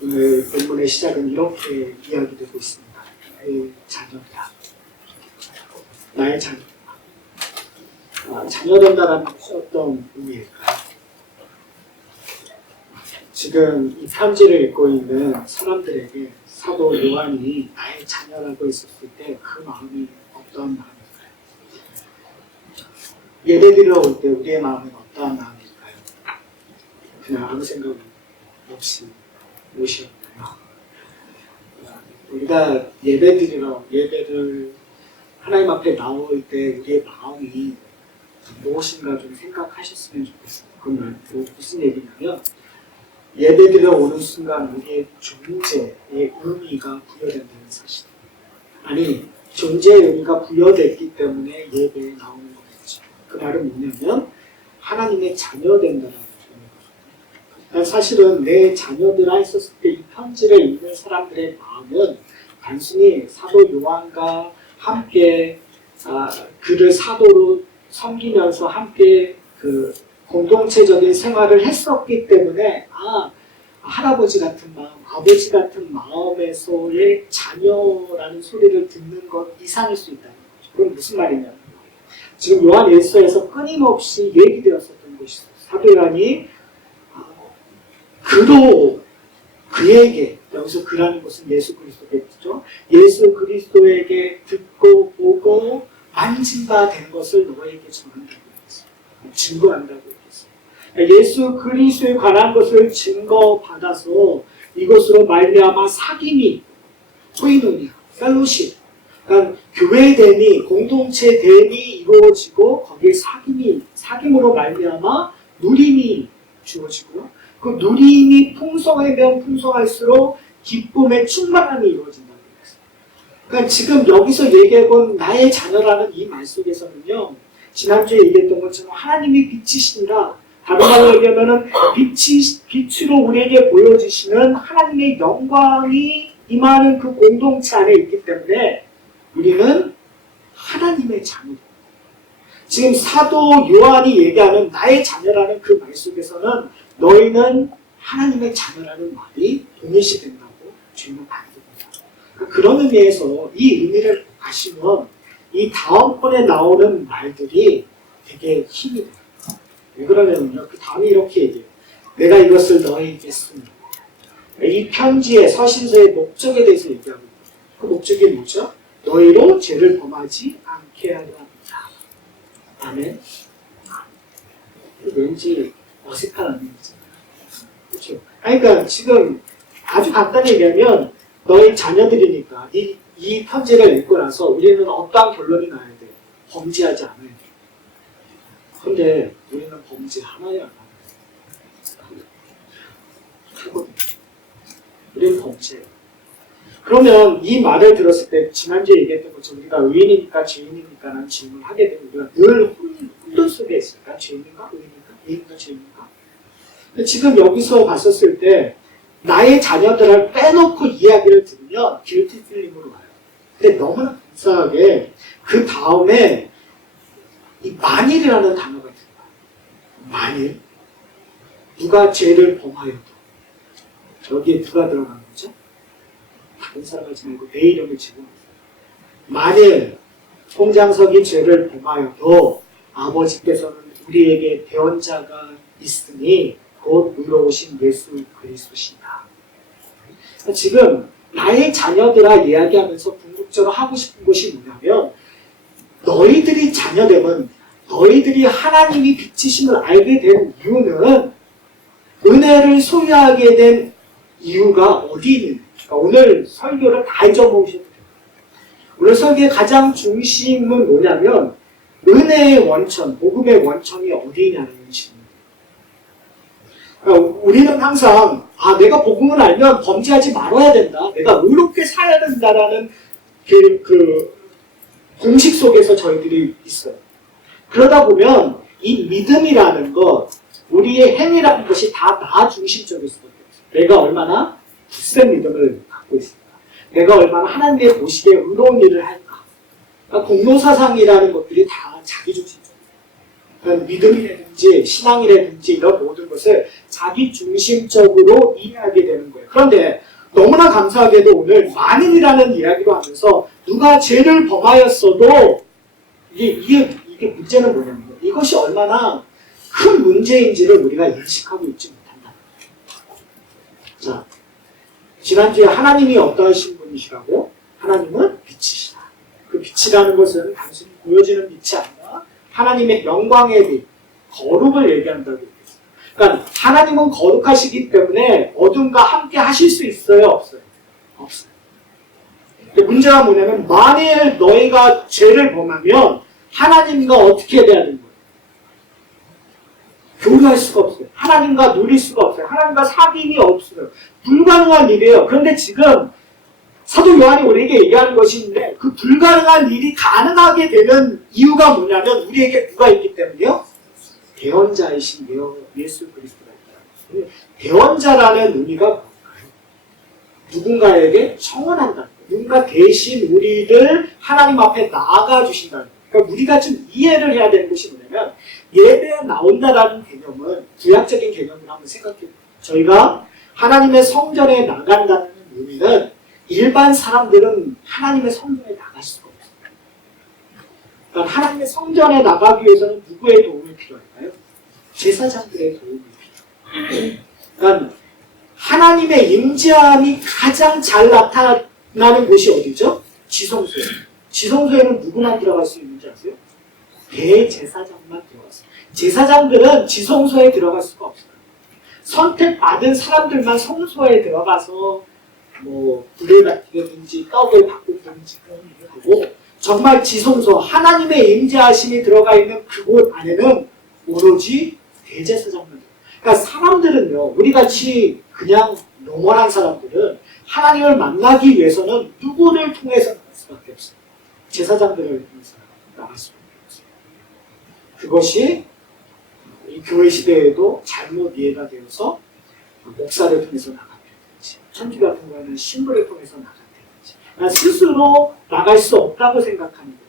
오늘 본문의 시작은 이렇게 이야기되고 있습니다. 나의 자녀다. 나의 자녀. 자녀된다는 것이 어떤 의미일까요? 지금 이 편지를 읽고 있는 사람들에게 사도 요한이 나의 자녀라고 했었을 때 그 마음이 어떤 마음일까요? 예배드리러 올 때 우리의 마음은 어떠한 마음일까요? 그냥 아무 생각 없이 오시었나요? 우리가 예배를 하나님 앞에 나올 때 우리의 마음이 무엇인가 좀 생각하셨으면 좋겠어요. 그건 무슨 얘기냐면 예배드려 오는 순간 우리의 존재의 의미가 부여된다는 사실. 아니, 존재의 의미가 부여됐기 때문에 예배에 나오는 거겠죠. 그 말은 뭐냐면 하나님의 자녀된다는 거죠. 사실은 내 자녀들아 있었을 때 이 편지를 읽는 사람들의 마음은 단순히 사도 요한과 함께 그를 사도로 섬기면서 함께 그 공동체적인 생활을 했었기 때문에 할아버지 같은 마음, 아버지 같은 마음에서의 자녀라는 소리를 듣는 것 이상일 수 있다는 거죠. 그건 무슨 말이냐면 지금 요한 1서에서 끊임없이 얘기되었었던 것이 사도 요한이 그에게 여기서 그라는 것은 예수 그리스도겠죠. 예수 그리스도에게 듣고 보고 만진 바 된 것을 너에게 전한다고 했어요. 증거한다고 했어요. 예수 그리스도에 관한 것을 증거받아서 이것으로 말미암아 사귐이 코이노니아, 펠로십, 그러니까 교회됨이 공동체됨이 이루어지고 거기에 사귐으로 말미암아 누림이 주어지고요. 그 누림이 풍성하면 풍성할수록 기쁨의 충만함이 이루어진다고 했어요. 그러니까 지금 여기서 얘기해본 나의 자녀라는 이 말 속에서는요, 지난주에 얘기했던 것처럼 하나님이 빛이시니라, 다른 말로 얘기하면 빛으로 우리에게 보여주시는 하나님의 영광이 임하는 그 공동체 안에 있기 때문에 우리는 하나님의 자녀입니다. 지금 사도 요한이 얘기하는 나의 자녀라는 그 말 속에서는 너희는 하나님의 자녀라는 말이 동일시된다고 주님은 말씀합니다. 그런 의미에서 이 의미를 아시면 이 다음번에 나오는 말들이 되게 힘이 돼요. 왜 그러냐면요. 그 다음에 이렇게 얘기해요. 내가 이것을 너희에게 쓰니. 이 편지의 서신서의 목적에 대해서 얘기하고 있어요. 그 목적이 뭐죠? 너희로 죄를 범하지 않게 하려 합니다. 아멘. 왠지 어색한 의미잖아요. 그렇죠? 그러니까 지금 아주 간단히 얘기하면 너희 자녀들이니까 이 편지를 읽고 나서 우리는 어떠한 결론이 나야 돼? 범죄하지 않아야 돼. 근데 우리는 범죄 하나야 안 하거든요. 우리는 범죄예요. 그러면 이 말을 들었을 때 지난주에 얘기했던 것처럼 우리가 의인이니까 죄인이니까 라는 질문을 하게 되면 우리가 늘 혼돈 속에 있을까? 죄인인가? 의인인가? 죄인인가? 지금 여기서 봤었을 때 나의 자녀들을 빼놓고 이야기를 들으면 길티 필링으로 와요. 근데 너무나 불쌍하게 그 다음에 이 만일이라는 단어가 들어가요. 만일 누가 죄를 범하여도 여기에 누가 들어가는 거죠? 다른 사람 하지 말고 내 이름을 집어넣어요. 만일 홍장석이 죄를 범하여도 아버지께서는 우리에게 대언자가 있으니 곧 의로우신 예수 그리스도시다. 지금 나의 자녀들아 이야기하면서 궁극적으로 하고 싶은 것이 뭐냐면 너희들이 자녀되면 너희들이 하나님이 빛이심을 알게 된 이유는 은혜를 소유하게 된 이유가 어디 있는지 그러니까 오늘 설교를 다 잊어보셔도 돼요. 오늘 설교의 가장 중심은 뭐냐면 은혜의 원천, 복음의 원천이 어디 있냐는 질문. 그러니까 우리는 항상 내가 복음을 알면 범죄하지 말아야 된다. 내가 의롭게 살아야 된다라는 그 공식 속에서 저희들이 있어요. 그러다 보면 이 믿음이라는 것, 우리의 행위라는 것이 다 나 중심적일 수밖에 없어요. 내가 얼마나 굳센 믿음을 갖고 있을까? 내가 얼마나 하나님의 보시기에 의로운 일을 할까? 그러니까 공로사상이라는 것들이 다 자기 중심적이에요. 그러니까 믿음이라든지 신앙이라든지 이런 모든 것을 자기 중심적으로 이해하게 되는 거예요. 그런데 너무나 감사하게도 오늘 만인이라는 이야기로 하면서 누가 죄를 범하였어도 이게 문제는 뭐냐면 이것이 얼마나 큰 문제인지를 우리가 인식하고 있지 못한다. 자, 지난주에 하나님이 어떠하신 분이시라고? 하나님은 빛이시다. 그 빛이라는 것은 단순히 보여지는 빛이 아니라 하나님의 영광의 빛, 거룩을 얘기한다고 얘기했어요. 그러니까 하나님은 거룩하시기 때문에 어둠과 함께 하실 수 있어요? 없어요? 없어요. 문제가 뭐냐면 만일 너희가 죄를 범하면 하나님과 어떻게 돼야 되는 거예요? 교류할 수가 없어요. 하나님과 누릴 수가 없어요. 하나님과 사귐이 없어요. 불가능한 일이에요. 그런데 지금 사도 요한이 우리에게 얘기하는 것이 있는데 그 불가능한 일이 가능하게 되는 이유가 뭐냐면 우리에게 누가 있기 때문이요? 대언자이신 예수 그리스도가 있다. 대언자라는 의미가 뭘까요? 누군가에게 청원한다. 누군가 대신 우리를 하나님 앞에 나아가 주신다는 거예요. 그러니까 우리가 좀 이해를 해야 되는 것이 뭐냐면 예배에 나온다라는 개념은 구약적인 개념을 한번 생각해보세요. 저희가 하나님의 성전에 나간다는 의미는 일반 사람들은 하나님의 성전에 나갈 수가 없어요. 그러니까 하나님의 성전에 나가기 위해서는 누구의 도움이 필요할까요? 제사장들의 도움이 필요해요. 그러니까 하나님의 임재함이 가장 잘 나타나는 곳이 어디죠? 지성소예요. 지성소에는 누구만 들어갈 수 있는지 아세요? 대제사장만 들어갔어요. 제사장들은 지성소에 들어갈 수가 없어요. 선택받은 사람들만 성소에 들어가서 불을 밝히든지 떡을 바꾸든지 그런 일을 하고 정말 지성소 하나님의 임재하심이 들어가 있는 그곳 안에는 오로지 대제사장만 들어가요. 그러니까 사람들은요, 우리같이 그냥 노멀한 사람들은 하나님을 만나기 위해서는 누구를 통해서 나갈 수밖에 없어요. 제사장들을 통해서 나갈 수밖에 없어요. 그것이 이 교회 시대에도 잘못 이해가 되어서 목사를 통해서 나간다든지 천주 같은 경우는 신부를 통해서 나간다든지 스스로 나갈 수 없다고 생각하는 거예요.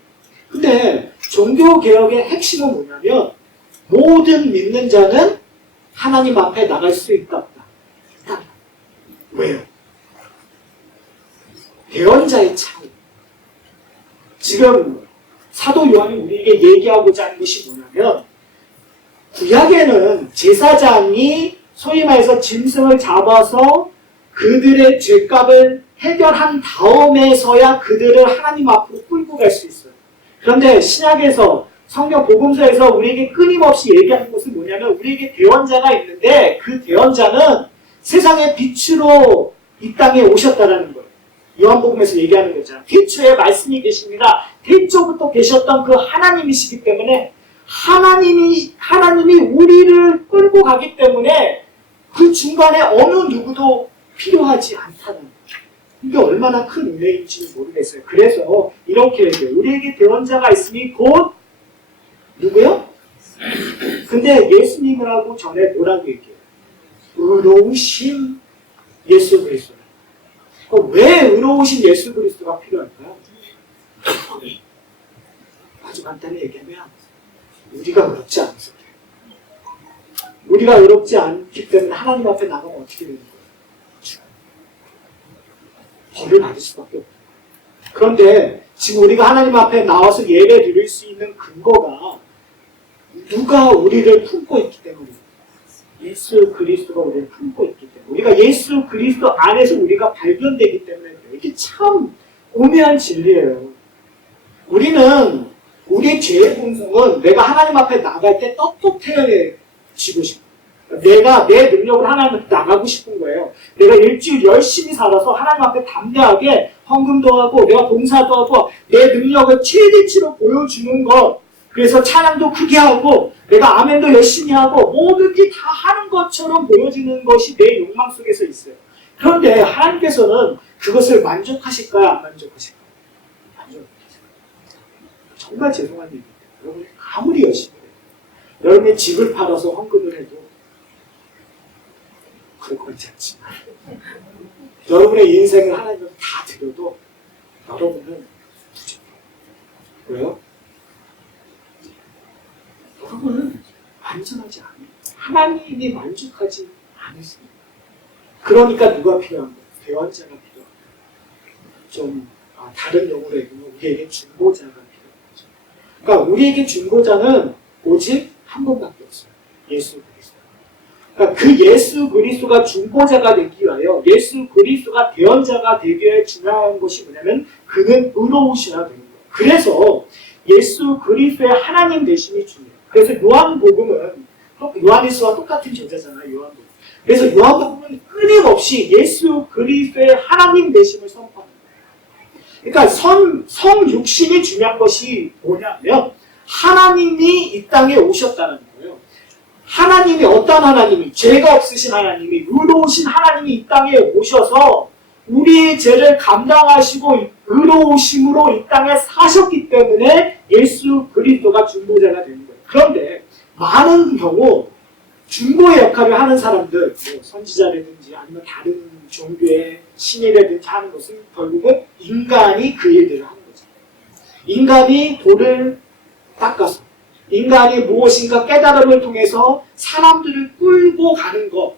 근데 종교개혁의 핵심은 뭐냐면 모든 믿는 자는 하나님 앞에 나갈 수 있다 없다. 있다. 왜요? 대언자의 차이. 지금 사도 요한이 우리에게 얘기하고자 하는 것이 뭐냐면 구약에는 제사장이 소위 말해서 짐승을 잡아서 그들의 죄값을 해결한 다음에서야 그들을 하나님 앞으로 끌고 갈 수 있어요. 그런데 신약에서 성경 복음서에서 우리에게 끊임없이 얘기하는 것은 뭐냐면 우리에게 대언자가 있는데 그 대언자는 세상의 빛으로 이 땅에 오셨다라는 거예요. 요한복음에서 얘기하는 거잖아요. 태초에 말씀이 계십니다. 태초부터 계셨던 그 하나님이시기 때문에 하나님이 우리를 끌고 가기 때문에 그 중간에 어느 누구도 필요하지 않다는 거예요. 이게 얼마나 큰 은혜인지 모르겠어요. 그래서 이렇게 얘기해요. 우리에게 대언자가 있으니 곧 누구요? 근데 예수님을 하고 전에 뭐라고 얘기해요? 의로우신 예수 그리스도. 왜 의로우신 예수 그리스도가 필요할까요? 아주 간단히 얘기하면 우리가 의롭지 않아서 그래요. 우리가 의롭지 않기 때문에 하나님 앞에 나가면 어떻게 되는 거예요? 벌을 받을 수밖에 없어요. 그런데 지금 우리가 하나님 앞에 나와서 예배 드릴 수 있는 근거가 누가 우리를 품고 있기 때문이에요. 예수 그리스도가 우리를 품고 있기 때문에 우리가 예수 그리스도 안에서 우리가 발견되기 때문에 이게 참 오묘한 진리예요. 우리는 우리의 죄의 본성은 내가 하나님 앞에 나갈 때 떳떳해지고 싶어요. 내가 내 능력으로 하나님 앞에 나가고 싶은 거예요. 내가 일주일 열심히 살아서 하나님 앞에 담대하게 헌금도 하고 내가 봉사도 하고 내 능력을 최대치로 보여주는 것, 그래서 찬양도 크게 하고 내가 아멘도 열심히 하고 뭐든지 다 하는 것처럼 보여지는 것이 내 욕망 속에서 있어요. 그런데 하나님께서는 그것을 만족하실까요? 안 만족하실까요? 만족하실까요? 정말 죄송한 얘기입니다. 여러분이 아무리 열심히 해요. 여러분의 집을 팔아서 헌금을 해도 그럴 것 같지 않지만 여러분의 인생을 하나님께 다 드려도 여러분은 부족해요. 왜요? 여러분은 완전하지 않아요. 하나님이 만족하지 않으십니다. 그러니까 누가 필요한 거예요? 대환자가 필요한 거예요. 좀 다른 용어로 얘기하면 우리에게 중보자가 필요한 거죠. 그러니까 우리에게 중보자는 오직 한 분밖에 없어요. 예수 그리스도. 그러니까 그 예수 그리스도가 중보자가 되기 위하여 예수 그리스도가 대언자가 되기 위해 중요한 것이 뭐냐면 그는 의로우시라 되는 거예요. 그래서 예수 그리스도의 하나님 되심이 중요해요. 그래서 요한복음은 요한일서와 똑같은 저자잖아요. 요한복음. 그래서 요한복음은 끊임없이 예수 그리스도의 하나님 되심을 선포합니다. 그러니까 성육신이 중요한 것이 뭐냐면 하나님이 이 땅에 오셨다는 거예요. 하나님이 어떤 하나님이 죄가 없으신 하나님이 의로우신 하나님이 이 땅에 오셔서 우리의 죄를 감당하시고 의로우심으로 이 땅에 사셨기 때문에 예수 그리스도가 중보자가 되는 거예요. 그런데 많은 경우 중보의 역할을 하는 사람들, 뭐 선지자라든지 아니면 다른 종교의 신이라든지 하는 것은 결국은 인간이 그 일들을 하는 거죠. 인간이 돌을 닦아서 인간이 무엇인가 깨달음을 통해서 사람들을 끌고 가는 것,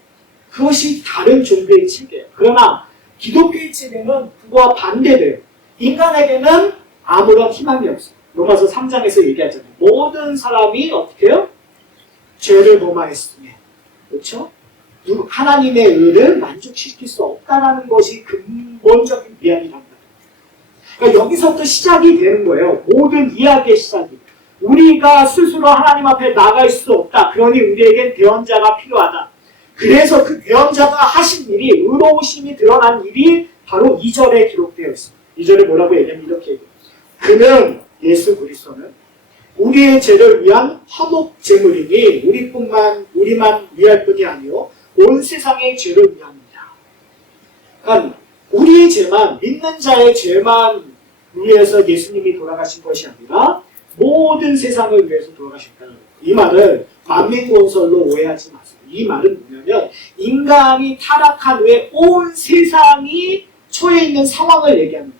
그것이 다른 종교의 체계예요. 그러나 기독교의 체계는 그거와 반대돼요. 인간에게는 아무런 희망이 없어요. 로마서 3장에서 얘기하잖아요. 모든 사람이 어떻게 해요? 죄를 범하였으며, 그렇죠? 하나님의 의를 만족시킬 수 없다는 것이 근본적인 미안이랍니다. 그러니까 여기서부터 시작이 되는 거예요. 모든 이야기의 시작이. 우리가 스스로 하나님 앞에 나갈 수 없다. 그러니 우리에겐 대언자가 필요하다. 그래서 그 대언자가 하신 일이, 의로우심이 드러난 일이 바로 2절에 기록되어 있습니다. 2절에 뭐라고 얘기하면 이렇게 얘기해요. 그는, 예수 그리스도는 우리의 죄를 위한 화목 제물이니 우리만 위할 뿐이 아니요 온 세상의 죄를 위합니다. 그러니까 우리의 죄만, 믿는 자의 죄만 위해서 예수님이 돌아가신 것이 아니라 모든 세상을 위해서 돌아가셨다는 거예요. 이 말을 만민본설로 오해하지 마세요. 이 말은 뭐냐면 인간이 타락한 후에 온 세상이 처해 있는 상황을 얘기하는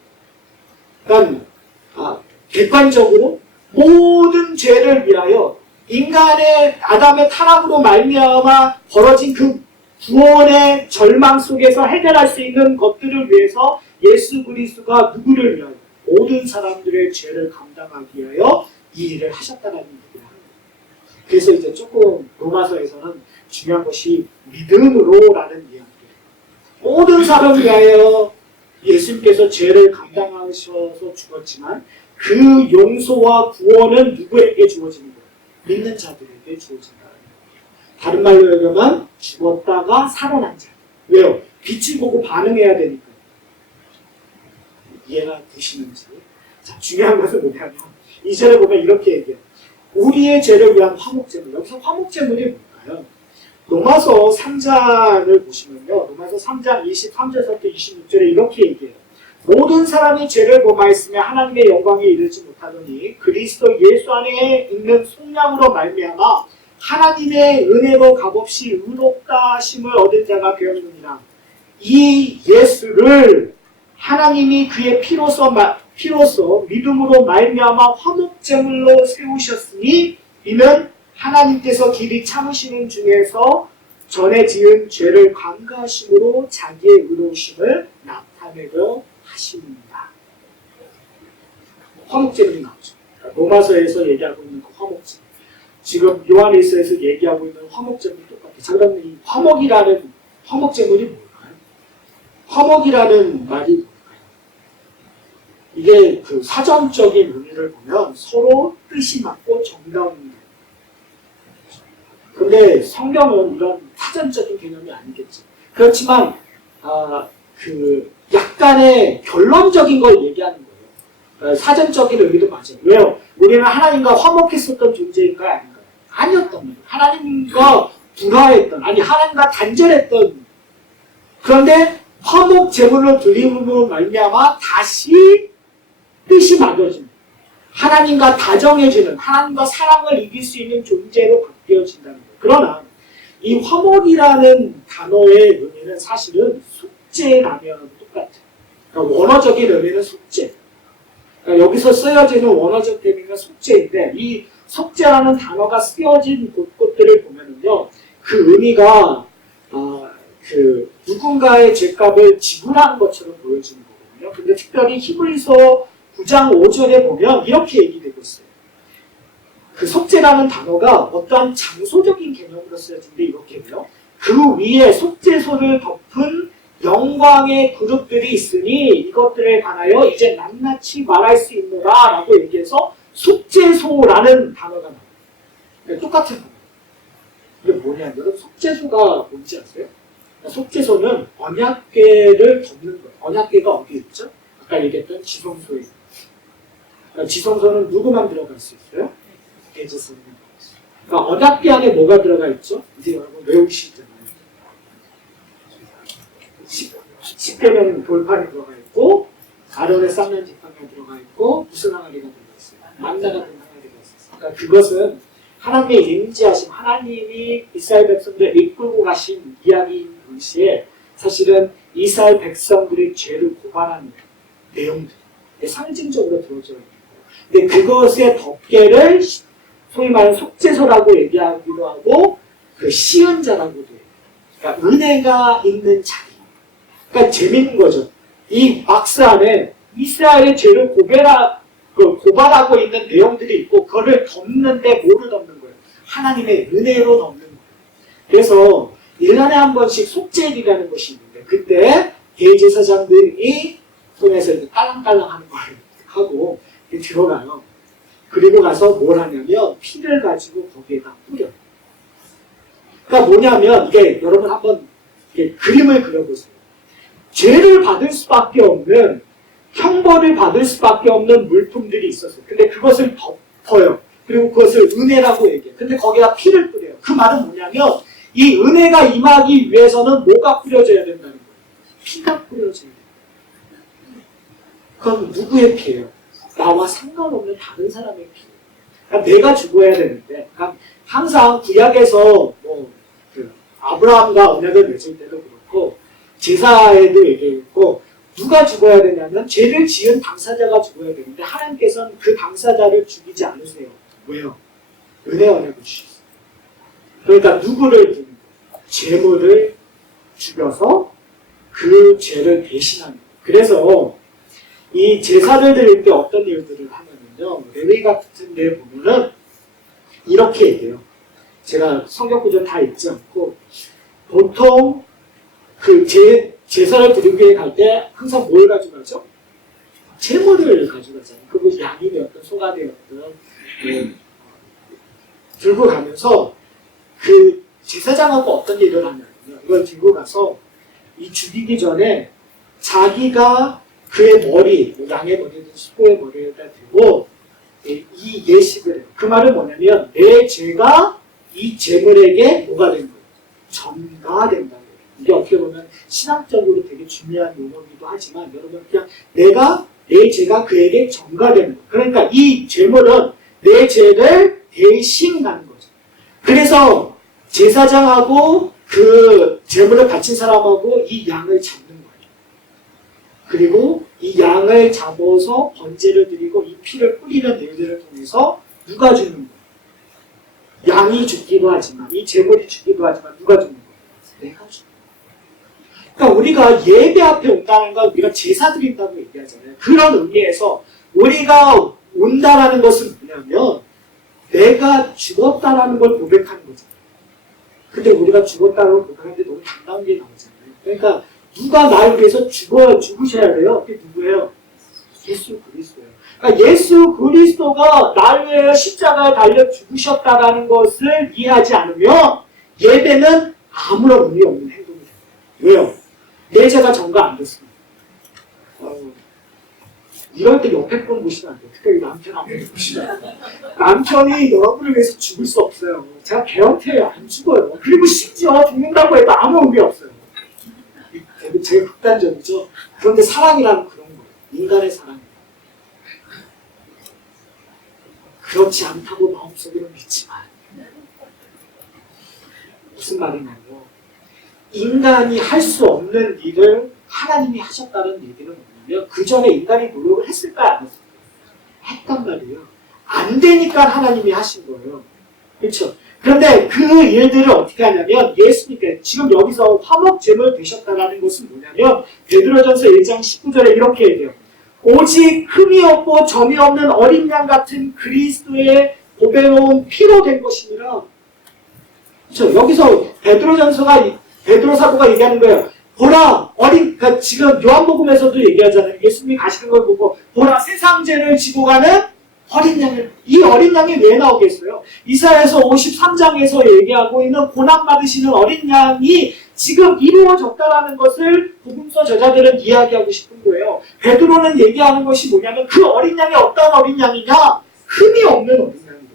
거예요. 그러니까 객관적으로 모든 죄를 위하여 인간의 아담의 타락으로 말미암아 벌어진 그 구원의 절망 속에서 해결할 수 있는 것들을 위해서 예수 그리스도가 누구를 위하여? 모든 사람들의 죄를 감당하기 위하여 이 일을 하셨다는 얘기를 합니다. 그래서 이제 조금 로마서에서는 중요한 것이 믿음으로라는 이야기예요. 모든 사람을 위하여 예수님께서 죄를 감당하셔서 죽었지만 그 용서와 구원은 누구에게 주어지는 거예요? 믿는 자들에게 주어진다. 다른 말로 얘기하면 죽었다가 살아난 자. 왜요? 빛을 보고 반응해야 되니까. 이해가 되시는지. 자, 중요한 것은 뭐냐면 2절에 보면 이렇게 얘기해요. 우리의 죄를 위한 화목제물. 여기서 화목제물이 뭘까요? 로마서 3장을 보시면요. 로마서 3장 23절부터 26절에 이렇게 얘기해요. 모든 사람이 죄를 범하였으며 하나님의 영광에 이르지 못하더니 그리스도 예수 안에 있는 속량으로 말미암아 하나님의 은혜로 값없이 의롭다 하심을 얻은 자가 되었느니라. 이 예수를 하나님이 그의 피로서 믿음으로 말미암아 화목제물로 세우셨으니 이는 하나님께서 길이 참으시는 중에서 전에 지은 죄를 간과하심으로 자기의 의로우심을 나타내려 하십니다. 화목제물이 나오죠. 로마서에서 얘기하고 있는 그 화목제물. 지금 요한일서에서 얘기하고 있는 화목제물이 똑같아요. 자, 그럼 이 화목제물이 뭘까요? 화목이라는 말이 뭘까요? 이게 그 사전적인 의미를 보면 서로 뜻이 맞고 정다운. 근데 성경은 이런 사전적인 개념이 아니겠지. 그렇지만 그 약간의 결론적인 걸 얘기하는 거예요. 사전적인 의미도 맞아요. 왜요? 우리는 하나님과 화목했었던 존재인가요? 아닌가요? 아니었던 거예요. 하나님과 불화했던, 하나님과 단절했던. 그런데 화목 제물을 드림으로 말미암아 다시 뜻이 맞아지는, 하나님과 다정해지는, 하나님과 사랑을 이길 수 있는 존재로 바뀌어진다는 거예요. 그러나 이 화목이라는 단어의 의미는 사실은 속죄라면 똑같아요. 그러니까 원어적인 의미는 속죄. 그러니까 여기서 쓰여지는 원어적 의미가 속죄인데 이 속죄라는 단어가 쓰여진 곳들을 보면은요, 그 의미가 그 누군가의 죄값을 지불하는 것처럼 보여지는 거거든요. 근데 특별히 히브리서 9장 5절에 보면 이렇게 얘기되고 있어요. 그 속죄라는 단어가 어떠한 장소적인 개념으로 쓰여진데 이렇게요. 그 위에 속죄소를 덮은 영광의 그룹들이 있으니 이것들에 관하여 이제 낱낱이 말할 수 있노라 라고 얘기해서 속죄소라는 단어가 나와요. 그러니까 똑같은 단어. 이게 뭐냐면 속죄소가 뭔지 아세요? 속죄소는 언약궤를 덮는 거예요. 언약궤가 어디에 있죠? 아까 얘기했던 지성소에 있어요. 그러니까 지성소는 누구만 들어갈 수 있어요? 대제사장만 들어갈 수 있어요. 그러니까 언약궤 안에 뭐가 들어가 있죠? 이제 여러분 외우시잖아요. 십계명 돌판이 들어가 있고 아론의 쌍난 지팡이가 들어가 있고 무슨 항아리가 들어가 있어요? 만나가 된 항아리가 있어요. 그러니까 그것은 하나님의 임재하심, 하나님이 이스라엘 백성들을 이끌고 가신 이야기인 동시에 사실은 이스라엘 백성들의 죄를 고발하는 내용들, 상징적으로 들어져 있는 거예요. 근데 그것의 덮개를 소위 말하는 속죄소라고 얘기하기도 하고 그 시은자라고도 해요. 그러니까 은혜가 있는 자리. 그러니까 재밌는 거죠. 이 박스 안에 이스라엘의 죄를 고발하고 있는 내용들이 있고 그거를 덮는데 뭐를 덮는 거예요? 하나님의 은혜로 덮는 거예요. 그래서 1년에 한 번씩 속죄일이라는 것이 있는데 그때 대제사장들이 손에서 이렇게 깔랑깔랑 하는 걸 하고 들어가요. 그리고 가서 뭘 하냐면 피를 가지고 거기에다 뿌려요. 그러니까 뭐냐면 이게 여러분 한번 이렇게 그림을 그려보세요. 죄를 받을 수밖에 없는 형벌을 받을 수밖에 없는 물품들이 있었어요. 근데 그것을 덮어요. 그리고 그것을 은혜라고 얘기해요. 근데 거기다 피를 뿌려요. 그 말은 뭐냐면 이 은혜가 임하기 위해서는 뭐가 뿌려져야 된다는 거예요? 피가 뿌려져야 돼요. 그건 누구의 피예요? 나와 상관없는 다른 사람의 피예요. 그러니까 내가 죽어야 되는데 그러니까 항상 구약에서 그 아브라함과 언약을 맺을 때도 그렇고 제사에도 얘기했고 누가 죽어야 되냐면 죄를 지은 당사자가 죽어야 되는데 하나님께서는 그 당사자를 죽이지 않으세요. 왜요? 은혜 언약을 주셨어요. 그러니까 누구를 죽이고 제물을 죽여서 그 죄를 대신하는 거예요. 그래서 이 제사를 드릴 때 어떤 일들을 하냐면요. 레위 같은 데 보면은 이렇게 얘기해요. 제가 성경 구절 다 읽지 않고 보통 그 제사를 드리기 갈 때 항상 뭘 가져가죠? 제물을 가져가잖아요. 그거 양이 되었든 소가 되었든 들고 가면서 그 제사장하고 어떤 일을 하냐면요. 이걸 들고 가서 이 죽이기 전에 자기가 그의 머리, 양의 머리든 소의 머리에다 대고 이 예식을 해요. 그 말은 뭐냐면 내 죄가 이 제물에게 뭐가 된 거예요? 전가된다. 이게 어떻게 보면 신학적으로 되게 중요한 용어이기도 하지만 여러분 그냥 내 죄가 그에게 전가되는 거예요. 그러니까 이 제물은 내 죄를 대신하는 거죠. 그래서 제사장하고 그 제물을 바친 사람하고 이 양을 잡는 거예요. 그리고 이 양을 잡아서 번제를 드리고 이 피를 뿌리는 일들을 통해서 누가 죽는 거예요? 양이 죽기도 하지만 이 제물이 죽기도 하지만 누가 죽는 거예요? 내가 죽는 거예요. 그러니까 우리가 예배 앞에 온다는 건 우리가 제사 드린다고 얘기하잖아요. 그런 의미에서 우리가 온다라는 것은 뭐냐면 내가 죽었다라는 걸 고백하는 거잖아요. 근데 우리가 죽었다라고 고백하는데 너무 당당한 게 나오잖아요. 그러니까 누가 나를 위해서 죽으셔야 돼요. 그게 누구예요? 예수 그리스도예요. 그러니까 예수 그리스도가 나를 위해 십자가에 달려 죽으셨다라는 것을 이해하지 않으면 예배는 아무런 의미 없는 행동이 돼요. 왜요? 내 죄가 전가 안 됐습니다. 이럴 때 옆에 분 보시면 안 돼요. 특별히 남편 한 번 보시면 남편이 여러분을 위해서 죽을 수 없어요. 제가 개헌태예요. 안 죽어요. 그리고 심지어 죽는다고 해도 아무 의미 없어요. 되게 극단적이죠. 그런데 사랑이라는 그런 거예요. 인간의 사랑. 그렇지 않다고 마음속으로 믿지만 무슨 말이냐면 인간이 할 수 없는 일을 하나님이 하셨다는 얘기는 뭐냐면 그 전에 인간이 노력을 했을까 안 했을까? 했단 말이에요. 안 되니까 하나님이 하신 거예요. 그렇죠? 그런데 그 일들을 어떻게 하냐면 예수님께 지금 여기서 화목제물 되셨다라는 것은 뭐냐면 베드로전서 1장 19절에 이렇게 얘기해요. 오직 흠이 없고 점이 없는 어린 양 같은 그리스도의 보배로운 피로 된 것이니라. 그렇죠? 여기서 베드로 사도가 얘기하는 거예요. 보라 그러니까 지금 요한복음에서도 얘기하잖아요. 예수님이 가시는 걸 보고 보라 세상 죄를 지고 가는 어린 양을, 이 어린 양이 왜 나오겠어요? 이사야서 53장에서 얘기하고 있는 고난 받으시는 어린 양이 지금 이루어졌다라는 것을 복음서 저자들은 이야기하고 싶은 거예요. 베드로는 얘기하는 것이 뭐냐면 그 어린 양이 어떤 어린 양이냐? 흠이 없는 어린 양이에요.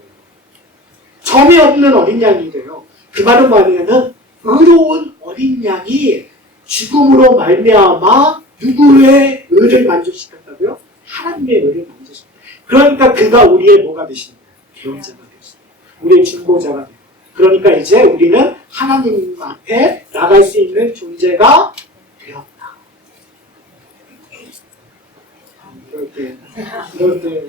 점이 없는 어린 양이래요. 그 말은 뭐냐면 의로운 어린 양이 죽음으로 말미암아 누구의 의를 만족시켰다고요? 하나님의 의를 만족시켰다. 그러니까 그가 우리의 뭐가 되시는 거예요? 구원자가 되셨어요. 우리의 중보자가 돼요. 그러니까 이제 우리는 하나님 앞에 나갈 수 있는 존재가 되었다. 이럴 때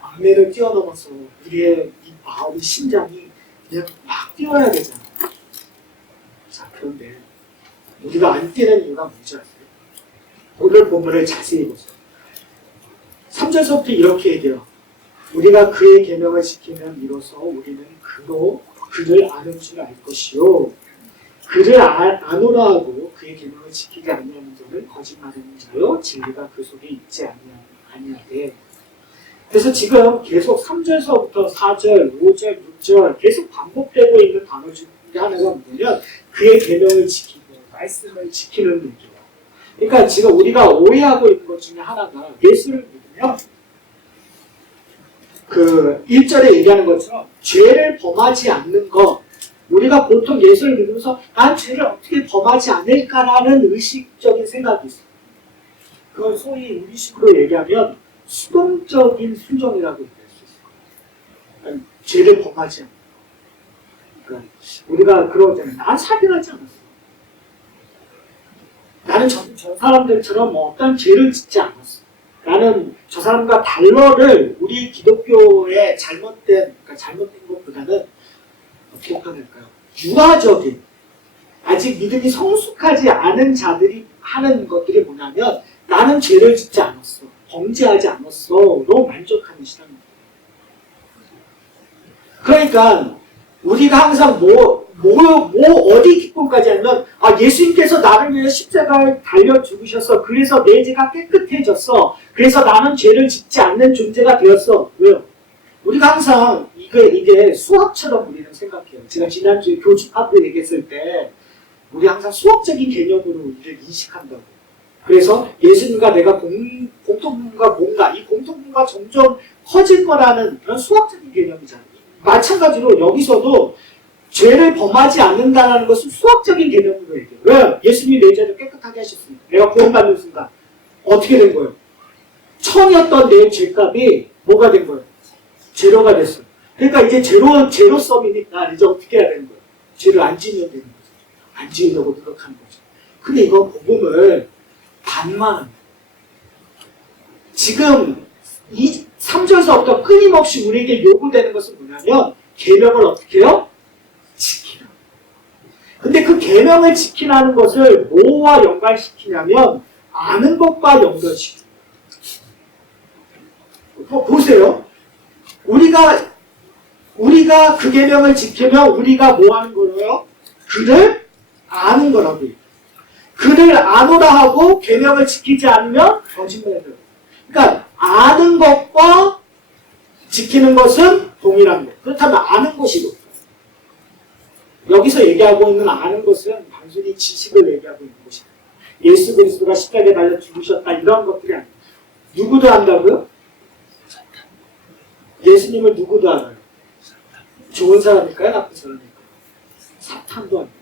막내를 뛰어넘어서 우리의 이 마음, 심장이 그냥 막 뛰어야 되잖아요. 자, 그런데 우리가 안 뛰는 이유가 뭔지 아세요? 오늘 본문을 자세히 보세요. 3절서부터 이렇게 얘기해요. 우리가 그의 계명을 지키면 이로써 우리는 그를 아는 줄 알 것이요. 그를 아노라 하고 그의 계명을 지키지 아니하는 자는 거짓말하는 자요. 진리가 그 속에 있지 아니하되. 그래서 지금 계속 3절서부터 4절, 5절, 6절 계속 반복되고 있는 단어 중에 하나가 뭐냐면 그의 계명을 지키고 말씀을 지키는 얘기예요. 그러니까 지금 우리가 오해하고 있는 것 중에 하나가 예수를 믿으면 그 1절에 얘기하는 것처럼 죄를 범하지 않는 것, 우리가 보통 예수를 믿으면서 난 죄를 어떻게 범하지 않을까라는 의식적인 생각이 있어요. 그걸 소위 우리식으로 얘기하면 수동적인 순종이라고 얘기할 수 있어요. 그러니까 죄를 범하지 않는 것. 그러니까 우리가 그러잖아요. 난 살인하지 않았어. 나는 저 사람들처럼 어떤 죄를 짓지 않았어. 나는 저 사람과 달러를 우리 기독교의 잘못된 것보다는 어떻게 표현할까요? 유아적인, 아직 믿음이 성숙하지 않은 자들이 하는 것들이 뭐냐면 나는 죄를 짓지 않았어. 범죄하지 않았어. 너무 만족하는 신앙입니다. 그러니까 우리가 항상 어디 기쁨까지 하면 예수님께서 나를 위해 십자가를 달려 죽으셔서 그래서 내 죄가 깨끗해졌어. 그래서 나는 죄를 짓지 않는 존재가 되었어. 왜요? 우리가 항상 이게 수학처럼 우리는 생각해요. 제가 지난주에 교집합을 얘기했을 때 우리 항상 수학적인 개념으로 우리를 인식한다고. 그래서 예수님과 내가 공통분모가 뭔가, 이 공통분모가 점점 커질 거라는 그런 수학적인 개념이잖아요. 마찬가지로 여기서도 죄를 범하지 않는다는 것은 수학적인 개념으로 얘기해요. 왜? 예수님이 내 죄를 깨끗하게 하셨습니다. 내가 구원받는 순간 어떻게 된 거예요? 천이었던 내 죄값이 뭐가 된 거예요? 제로가 됐어요. 그러니까 이제 제로섬이니까 이제 어떻게 해야 되는 거예요? 죄를 안 지으면 되는 거죠. 안 지으려고 노력하는 거죠. 근데 이건 복음을 반만 합니다. 지금 이 3절서부터 끊임없이 우리에게 요구되는 것은 뭐냐면 계명을 어떻게 해요? 지키라. 근데 그 계명을 지키라는 것을 뭐와 연관시키냐면 아는 것과 연결시켜요. 보세요. 우리가 그 계명을 지키면 우리가 뭐 하는 거예요? 그를 아는 거라고요. 그를 아노라 하고 계명을 지키지 않으면 거짓말해요. 그러니까 아는 것과 지키는 것은 동일한 것. 그렇다면 아는 것이 높아요. 여기서 얘기하고 있는 아는 것은 단순히 지식을 얘기하고 있는 것입니다. 예수 그리스도가 십자가에 달려 죽으셨다 이런 것들이 아니에요. 누구도 안다고요? 예수님을 누구도 알아요. 좋은 사람일까요? 나쁜 사람일까요? 사탄도 안 돼요.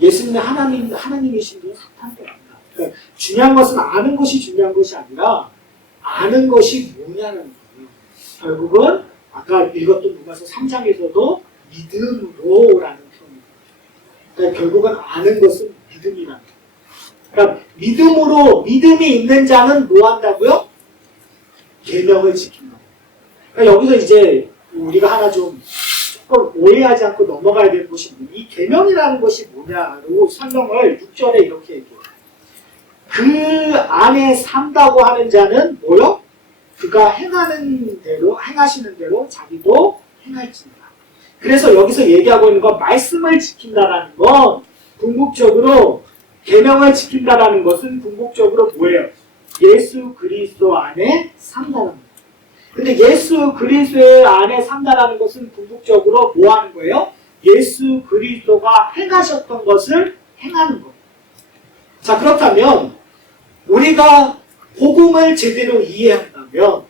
예수님은 하나님이신 분 사탄도 안 돼요. 그러니까 중요한 것은 아는 것이 중요한 것이 아니라 아는 것이 뭐냐는 거예요. 결국은 아까 읽었던 로마서 3장에서도 믿음으로라는 표현입니다. 그러니까 결국은 아는 것은 믿음이라는 거예요. 그러니까 믿음이 있는 자는 뭐 한다고요? 계명을 지킨다. 그러니까 여기서 이제 우리가 하나 좀 조금 오해하지 않고 넘어가야 되는 것이 이 계명이라는 것이 뭐냐고 설명을 6절에 이렇게 얘기해요. 그 안에 산다고 하는 자는 뭐요? 그가 행하시는 대로 자기도 행할지니라. 그래서 여기서 얘기하고 있는 건 말씀을 지킨다라는 건 궁극적으로 계명을 지킨다라는 것은 궁극적으로 뭐예요? 예수 그리스도 안에 산다는 거예요. 근데 예수 그리스도 안에 산다라는 것은 궁극적으로 뭐 하는 거예요? 예수 그리스도가 행하셨던 것을 행하는 거예요. 자, 그렇다면 우리가 복음을 제대로 이해한다면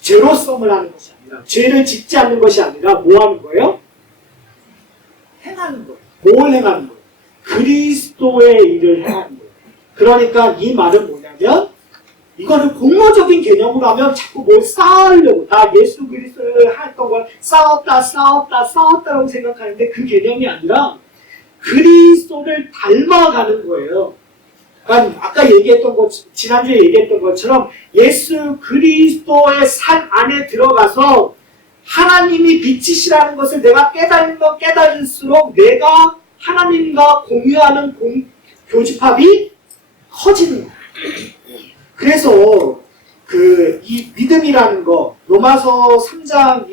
죄로섬을 하는 것이 아니라, 죄를 짓지 않는 것이 아니라 뭐 하는 거예요? 행하는 거예요. 뭘 행하는 거예요? 그리스도의 일을 행하는 거예요. 그러니까 이 말은 뭐냐면 이거는 공로적인 개념으로 하면 자꾸 뭘 쌓으려고, 나 예수 그리스도를 했던 걸 쌓았다라고 생각하는데 그 개념이 아니라 그리스도를 닮아가는 거예요. 그러니까 아까 얘기했던 것, 지난주에 얘기했던 것처럼 예수 그리스도의 산 안에 들어가서 하나님이 빛이시라는 것을 내가 깨달으면 깨달을수록 내가 하나님과 공유하는 교집합이 커지는 거예요. 그래서 이 믿음이라는 거, 로마서 3장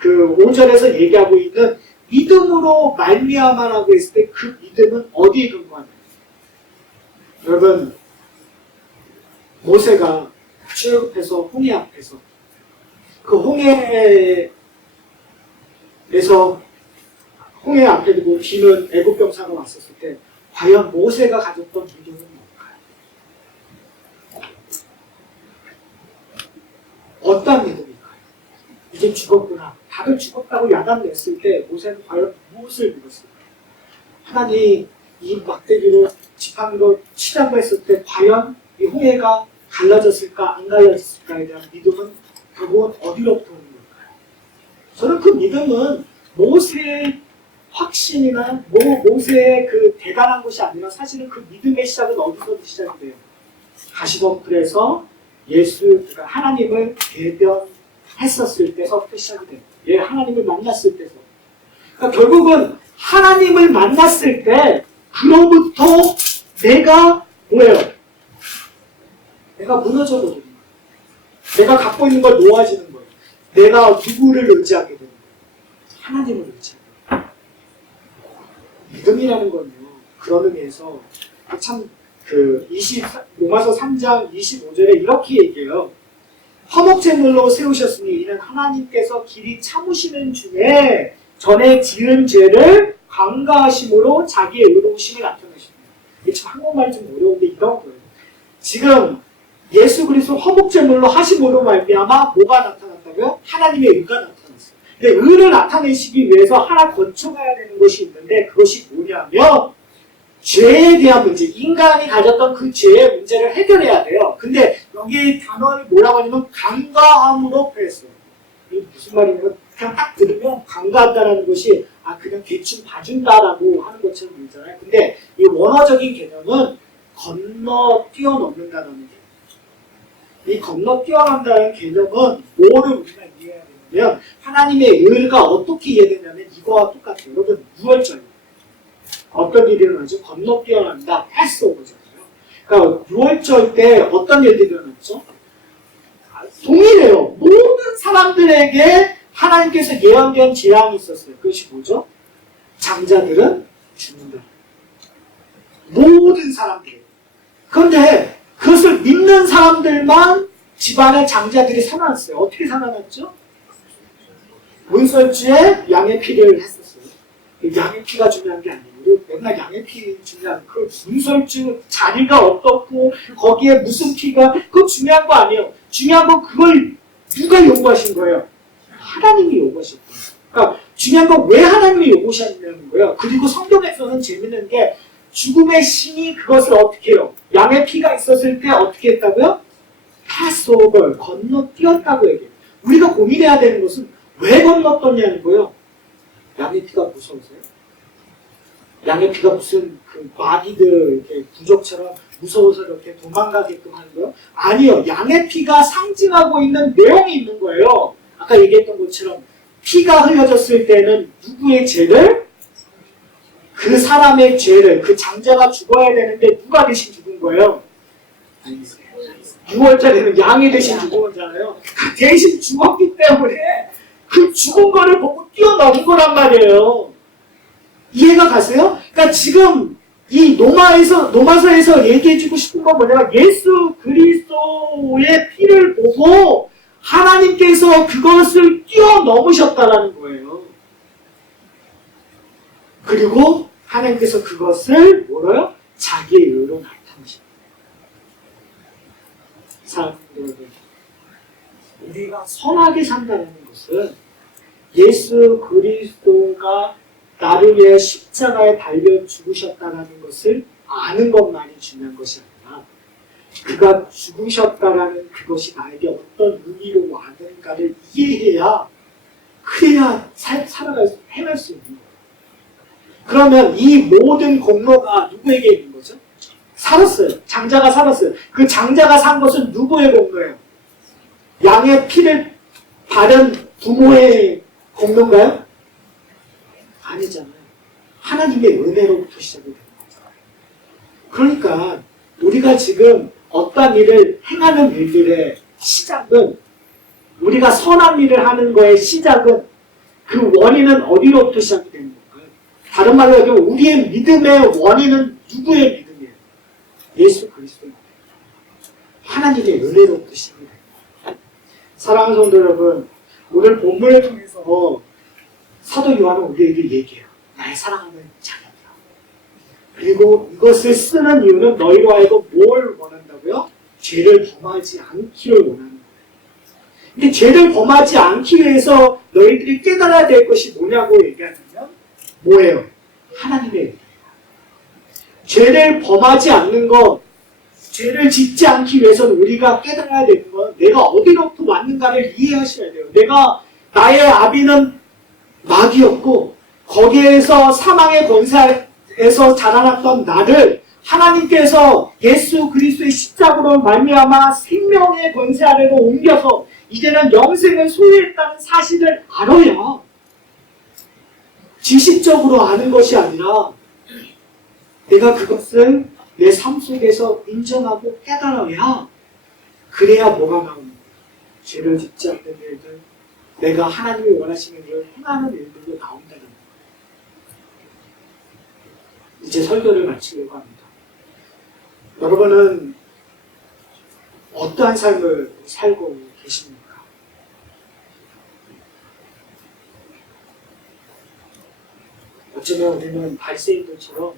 5절에서 얘기하고 있는 믿음으로 말미암아라고 했을 때 그 믿음은 어디에 근거하냐? 여러분, 모세가 출애굽해서 홍해 앞에서 그 홍해 앞에 두고 비는 애굽 병사가 왔었을 때 과연 모세가 가졌던 믿음은 뭘까요? 어떤 믿음일까요? 이제 죽었구나. 다들 죽었다고 야단 냈을 때 모세는 과연 무엇을 믿었을까요? 하나님 이 막대기로 지팡이로 치라고 했을 때 과연 이 홍해가 갈라졌을까 안 갈라졌을까에 대한 믿음은 결국은 어디로부터 오는 걸까요? 저는 그 믿음은 모세의 확신이나 모세의 그 대단한 것이 아니라 사실은 그 믿음의 시작은 어디서 시작이 돼요? 가시덤불에서 그러니까 하나님을 대변했었을 때서부터 시작이 돼요. 하나님을 만났을 때서. 그러니까 결국은 하나님을 만났을 때 그로부터 내가 뭐예요? 내가 무너져 버리는 거예요. 내가 갖고 있는 걸 놓아지는 거예요. 내가 누구를 의지하게 되는 거예요? 하나님을 의지하게 되는 거예요. 믿음이라는 건요. 그런 의미에서 참 로마서 3장 25절에 이렇게 얘기해요. 화목제물로 세우셨으니 이는 하나님께서 길이 참으시는 중에 전에 지은 죄를 간과하심으로 자기의 의로우심을 나타내십니다. 이게 참 한국말이 좀 어려운데 이런 거예요. 지금 예수 그리스도 화목제물로 하심으로 말미암아 뭐가 나타났다고요? 하나님의 의가 나타났어요. 근데 의를 나타내시기 위해서 하나 거쳐가야 되는 것이 있는데 그것이 뭐냐면 죄에 대한 문제, 인간이 가졌던 그 죄의 문제를 해결해야 돼요. 근데 여기 단어를 뭐라고 하냐면 간과함으로 표했어요. 이게 무슨 말이냐면 그냥 딱 들으면 간과한다는 것이 그냥 대충 봐준다라고 하는 것처럼 보이잖아요. 근데 이 원어적인 개념은 건너 뛰어넘는다는 개념. 이 건너 뛰어넘는다는 개념은 뭐를 우리가 이해해야 되냐면 하나님의 의가 어떻게 이해되냐면 이거와 똑같아요. 여러분 6월절 어떤 일이 일어나죠? 건너 뛰어난다. 패스오버잖아요. 그러니까 6월절 때 어떤 일들이 일어났죠? 동일해요. 모든 사람들에게 하나님께서 예언된 재앙이 있었어요. 그것이 뭐죠? 장자들은 죽는다. 모든 사람들이. 그런데 그것을 믿는 사람들만 집안의 장자들이 살아났어요. 어떻게 살아났죠? 문설주에 양의 피를 했었어요. 양의 피가 중요한 게 아니에요. 맨날 양의 피 중요한 그 문설주 자리가 어떻고 거기에 무슨 피가 그거 중요한 거 아니에요. 중요한 건 그걸 누가 요구하신 거예요? 하나님이 요구하신 거예요. 그러니까 중요한 건 왜 하나님이 요구하셨냐는 거예요. 그리고 성경에서는 재밌는 게 죽음의 신이 그것을 어떻게 해요? 양의 피가 있었을 때 어떻게 했다고요? 패스오버, 건너뛰었다고 얘기해요. 우리가 고민해야 되는 것은 왜 건너뛰었냐는 거예요. 양의 피가 무서우세요? 양의 피가 무슨 그 마귀들 이렇게 부족처럼 무서워서 이렇게 도망가게끔 하는 거예요? 아니요. 양의 피가 상징하고 있는 내용이 있는 거예요. 아까 얘기했던 것처럼 피가 흘려졌을 때는 누구의 죄를? 그 사람의 죄를, 그 장자가 죽어야 되는데 누가 대신 죽은 거예요? 6월달에는 양이 대신 죽은 거잖아요. 그 대신 죽었기 때문에 그 죽은 거를 보고 뛰어넘은 거란 말이에요. 이해가 가세요? 그러니까 지금 이 로마서에서 얘기해주고 싶은 건 뭐냐면 예수 그리스도의 피를 보고 하나님께서 그것을 뛰어넘으셨다라는 거예요. 그리고 하나님께서 그것을 뭐래요? 자기의 의로 나타내셨다. 사랑하는 여러분, 우리가 선하게 산다는 것은 예수 그리스도가 나를 위해 십자가에 달려 죽으셨다는 것을 아는 것만이 중요한 것이 아니라 그가 죽으셨다라는 그것이 나에게 어떤 의미로 와는가를 이해해야 그래야 헤맬 수 있는 거예요. 그러면 이 모든 공로가 누구에게 있는 거죠? 살았어요. 장자가 살았어요. 그 장자가 산 것은 누구의 공로예요? 양의 피를 바른 부모의 공로인가요? 아니잖아요. 하나님의 은혜로부터 시작이 되는 거죠. 그러니까 우리가 지금 어떤 일을 행하는 일들의 시작은, 우리가 선한 일을 하는 거의 시작은 그 원인은 어디로부터 시작이 되는 건가요? 다른 말로 얘기하면 우리의 믿음의 원인은 누구의 믿음이에요? 예수 그리스도입니다. 하나님의 은혜로부터 시작이 됩니다. 사랑하는 성도 여러분, 오늘 본문을 통해서 사도 요한은 우리에게 얘기해요. 나의 사랑하는 자녀들아. 그리고 이것을 쓰는 이유는 너희로 하여금 뭘 원한다고요? 죄를 범하지 않기를 원하는 거예요. 근데 죄를 범하지 않기 위해서 너희들이 깨달아야 될 것이 뭐냐고 얘기하면 뭐예요? 하나님의 은혜예요. 죄를 범하지 않는 것, 죄를 짓지 않기 위해서는 우리가 깨달아야 되는 건 내가 어디로부터 왔는가를 이해하셔야 돼요. 나의 아비는 마귀였고 거기에서 사망의 권세에서 자라났던 나를 하나님께서 예수 그리스도의 십자가로 말미암아 생명의 권세 아래로 옮겨서 이제는 영생을 소유했다는 사실을 알아야, 지식적으로 아는 것이 아니라 내가 그것을 내 삶 속에서 인정하고 깨달아야, 그래야 뭐가 나오는 거예요? 죄를 짓지 않는 일들, 내가 하나님이 원하시는 일을 행하는 일들도 나온다는 거예요. 이제 설교를 마치려고 합니다. 여러분은 어떠한 삶을 살고 계십니까? 어쩌면 우리는 바리새인들처럼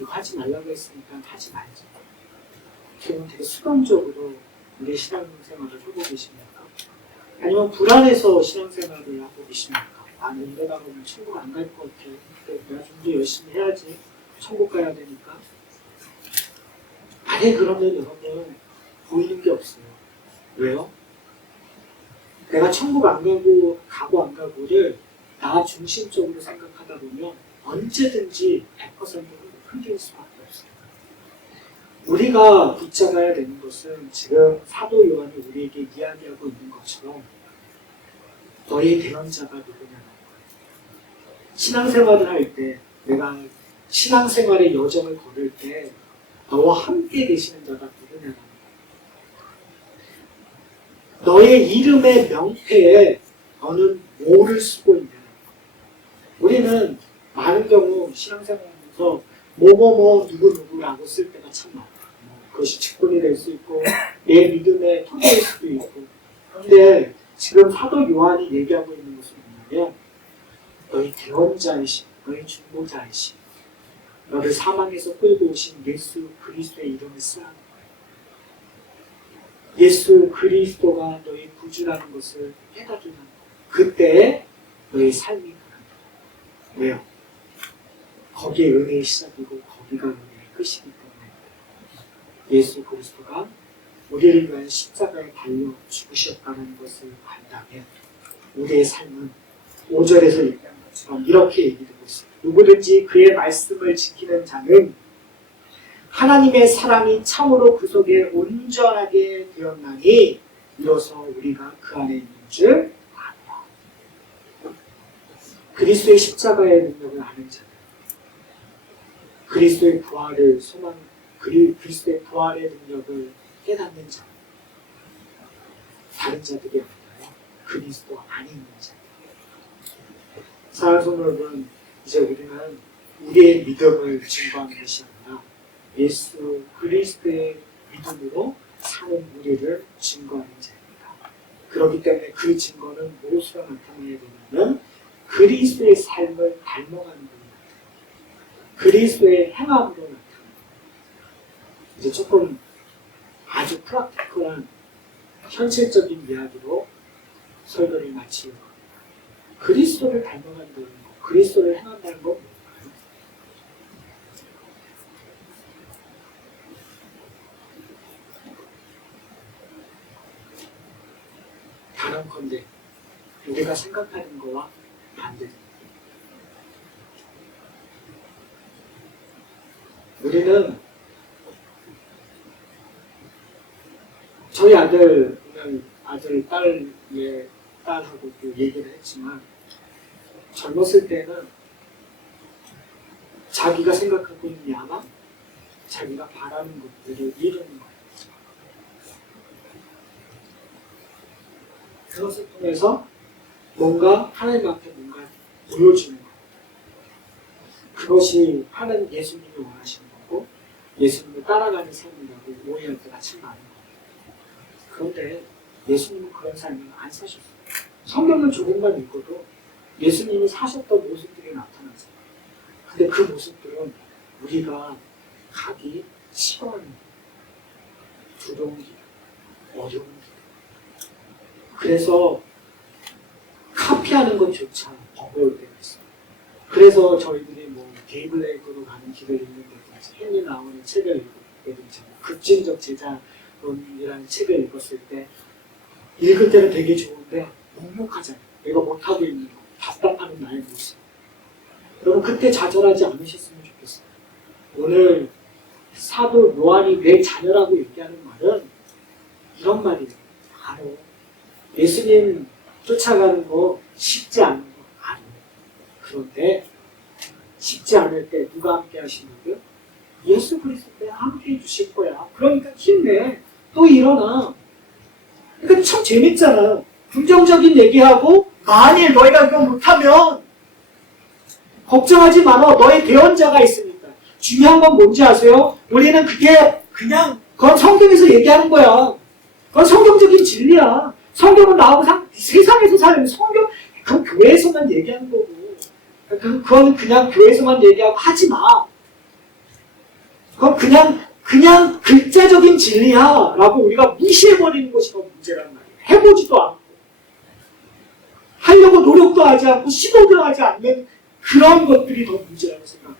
이거 하지 말라고 했으니까 하지 말자. 지금 되게 수동적으로 우리 신앙생활을 하고 계십니까? 아니면 불안해서 신앙생활을 하고 계십니까? 나는 이러다 보면 천국 안 갈 것 같아. 내가 좀 더 열심히 해야지. 천국 가야 되니까. 만약에 그러면 여러분 보이는 게 없어요. 왜요? 내가 천국 안 가고 안 가고를 나 중심적으로 생각하다 보면 언제든지 100%로 흔들 수밖에 없어요. 우리가 붙잡아야 되는 것은 지금 사도 요한이 우리에게 이야기하고 있는 것처럼 너의 대언자가 누구냐는 거예요. 신앙생활을 할 때, 내가 신앙생활의 여정을 걸을 때 너와 함께 계시는 자가 누구냐는 거예요. 너의 이름의 명패에 너는 뭐를 쓰고 있냐는 거예요. 우리는 많은 경우 신앙생활하면서 뭐뭐뭐 누구누구라고 쓸 때가 참 많아요. 그것이 직분이 될 수 있고 내 믿음의 토대일 수도 있고. 그런데 지금 사도 요한이 얘기하고 있는 것은 뭐냐면 너희 대원자이신, 너희 중보자이신, 너를 사망에서 끌고 오신 예수 그리스도의 이름을 쓰라는 거예요. 예수 그리스도가 너희 구주라는 것을 깨닫는 거예요. 그때 너희 삶이 변합니다. 왜요? 거기에 은혜의 시작이고 거기가 은혜의 끝이기 때문에 예수 그리스도가 우리를 위한 십자가에 달려 죽으셨다는 것을 안다면 우리의 삶은 5절에서 얘기한 것처럼 이렇게 얘기되고 있습니다. 누구든지 그의 말씀을 지키는 자는 하나님의 사랑이 참으로 그 속에 온전하게 되었나니 이로써 우리가 그 안에 있는 줄 아노라. 그리스도의 십자가의 능력을 아는 자들, 그리스도의 부활을 소망, 그리스도의 부활의 능력을 깨닫는 자, 다른 자들이 아니라 그리스도 안에 있는 자들. 사랑하는 성도 여러분, 이제 우리는 우리의 믿음을 증거하는 것이 아니라 예수 그리스도의 믿음으로 사는 우리를 증거하는 자입니다. 그렇기 때문에 그 증거는 무엇으로 나타나야 되냐면 그리스도의 삶을 닮아가는 겁니다. 그리스도의 행함으로 나타납니다. 이제 조금 아주 프랙티컬한 현실적인 이야기로 설교를 마치는 겁니다. 그리스도를 닮아간다는 것, 그리스도를 행한다는 건 뭘까요? 단언컨대 우리가 생각하는 거와 반대입니다. 우리는 저희 아들, 오늘 아들, 딸하고 또 얘기를 했지만 젊었을 때는 자기가 생각하고 있는 야망, 자기가 바라는 것들을 이루는 거예요. 그것을 통해서 뭔가 하나님 앞에 뭔가 보여주는 거예요. 그것이 하나님 예수님이 원하시는 거고 예수님을 따라가는 삶이라고 오해할 때가 참 많은 거예요. 그런데 예수님은 그런 삶을 안 사셨어요. 성경을 조금만 읽어도 예수님이 사셨던 모습들이 나타나죠. 근데 그 모습들은 우리가 가기 싫어하는 길, 두려운 길, 어려운 길. 그래서 카피하는 것조차 버거울 때가 있어요. 그래서 저희들이 뭐 게이블레이크로 가는 길을 읽는다든지 헨리 나운의 책을 읽는다든지 급진적 제자론이라는 책을 읽었을 때 읽을 때는 되게 좋은데 묵묵하잖아요. 내가 못하고 있는 거, 답답하는 나의 모습. 여러분 그때 좌절하지 않으셨으면 좋겠어요. 오늘 사도 요한이 내 자녀라고 얘기하는 말은 이런 말이에요. 바로 예수님 쫓아가는 거 쉽지 않은 거 알아요. 그런데 쉽지 않을 때 누가 함께 하시냐고요? 예수 그리스도가 함께 해주실 거야. 그러니까 힘내. 또 일어나. 그러니까 참 재밌잖아요. 긍정적인 얘기하고 만일 너희가 그거 못하면 걱정하지 마라. 너의 대언자가 있으니까. 중요한 건 뭔지 아세요? 우리는 그게 그냥 그건 성경에서 얘기하는 거야. 그건 성경적인 진리야. 성경은 나하고 세상에서 사는 성경, 그건 교회에서만 얘기하는 거고. 그건 그냥 교회에서만 얘기하고 하지 마. 그건 그냥 글자적인 진리야. 라고 우리가 무시해버리는 것이 더 문제란 말이야. 해보지도 않고. 하려고 노력도 하지 않고 시도도 하지 않는 그런 것들이 더 문제라고 생각해요.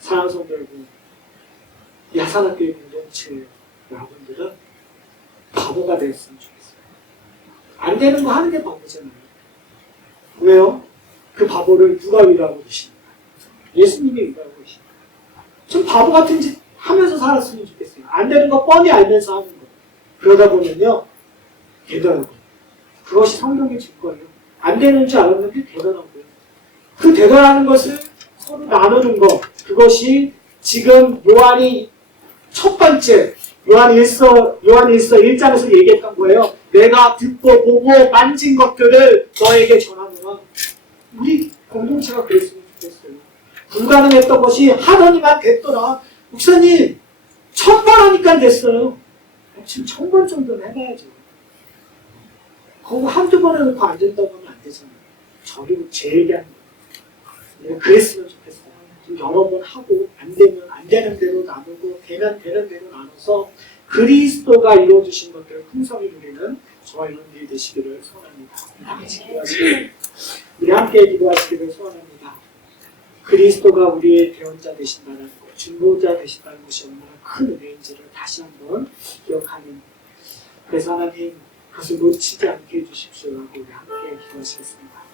사랑하는 성도 여러분, 야산학교의 공동체 여러분들은 바보가 됐으면 좋겠어요. 안 되는 거 하는 게 바보잖아요. 왜요? 그 바보를 누가 위로하고 계십니까? 예수님이 위로하고 계십니다. 좀 바보 같은 짓 하면서 살았으면 좋겠어요. 안 되는 거 뻔히 알면서 하는 거. 그러다 보면요, 대단하고. 그것이 성경의 증거예요. 안 되는 줄 알았는데 대단하고요. 그 대단하는 것을 서로 나누는 것. 그것이 지금 요한이 첫 번째, 요한일서 1장에서 얘기했던 거예요. 내가 듣고 보고 만진 것들을 너에게 전하노라. 우리 공동체가 그랬으면 좋겠어요. 불가능했던 것이 하더니만 됐더라. 목사님 1000번 하니까 됐어요. 지금 1000번 정도는 해봐야죠. 그거 한두 번 해놓고 안 된다고 하면 안 되잖아요. 저리고 제 얘기하는 거예요. 그랬으면 좋겠어요. 좀 여러 번 하고 안 되면 안 되는 대로 나누고 되면 되는 대로 나눠서 그리스도가 이루어주신 것들을 풍성히 누리는 저와 여러분들이 되시기를 소원합니다. 우리 함께 기도하시기를 소원합니다. 그리스도가 우리의 대언자 되신다는 것, 중보자 되신다는 것이 얼마나 큰 은혜인지를 다시 한번 기억하는, 그래서 하나님 그것을 놓치지 않게 해주십시오라고 우리 함께 기도하시겠습니다.